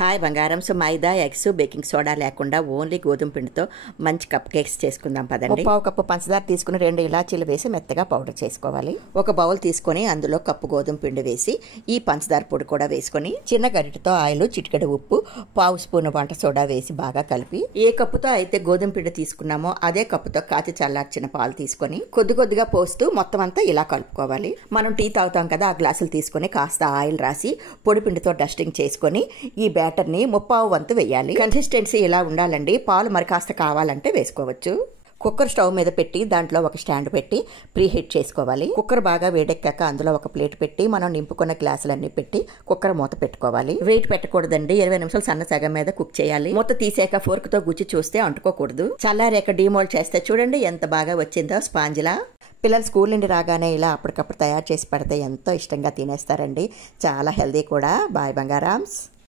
Hi బంగారం. So మైదా, eggs, baking soda లేకుండా only గోధుమ పిండితో మంచి కప్ కేక్స్ చేసుకుందాం పదండి. పావు కప్పు పంచదార తీసుకుని 2 ఇలాచీలు వేసి మెత్తగా పౌడర్ చేసుకోవాలి. ఒక బౌల్ తీసుకొని అందులో కప్పు గోధుమ పిండి వేసి ఈ పంచదార పొడి కూడా వేసుకొని చిన్న గరిటెతో ఆయిల్, చిటికెడు ఉప్పు, పావు స్పూన్ వంట సోడా వేసి బాగా కలిపి ఏ కప్పుతో అయితే గోధుమ పిండి తీసుకున్నామో అదే కప్పుతో కాచి చల్లార్చిన పాలు తీసుకొని కొద్ది కొద్దిగా పోస్తూ మొత్తం అంతా ఇలా కలుపుకోవాలి. మనం టీ తాగుతాం కదా, ఆ గ్లాసులు తీసుకొని కాస్త ఆయిల్ రాసి పొడి పిండితో డస్టింగ్ చేసుకొని ఈ బ్యాటర్ని 3/4 వంతు వేయాలి. కన్సిస్టెన్సీ ఇలా ఉండాలండి. పాలు మరి కాస్త కావాలంటే వేసుకోవచ్చు. కుక్కర్ స్టవ్ మీద పెట్టి దాంట్లో ఒక స్టాండ్ పెట్టి ప్రీ హీట్ చేసుకోవాలి. కుక్కర్ బాగా వేడెక్కాక అందులో ఒక ప్లేట్ పెట్టి మనం నింపుకున్న గ్లాసులన్నీ పెట్టి కుక్కర్ మూత పెట్టుకోవాలి. వెయిట్ పెట్టకూడదండి. 20 నిమిషాలు సన్న సగం మీద కుక్ చేయాలి. మూత తీసాక ఫోర్క్ తో గుచ్చి చూస్తే అంటుకోకూడదు. చల్లారేక డీమోల్డ్ చేస్తే చూడండి ఎంత బాగా వచ్చిందో స్పాంజిలా. పిల్లలు స్కూల్ నుండి రాగానే ఇలా అప్పటికప్పుడు తయారు చేసి పెడితే ఎంతో ఇష్టంగా తినేస్తారండి. చాలా హెల్దీ కూడా. బాయ్ బంగారామ్స్.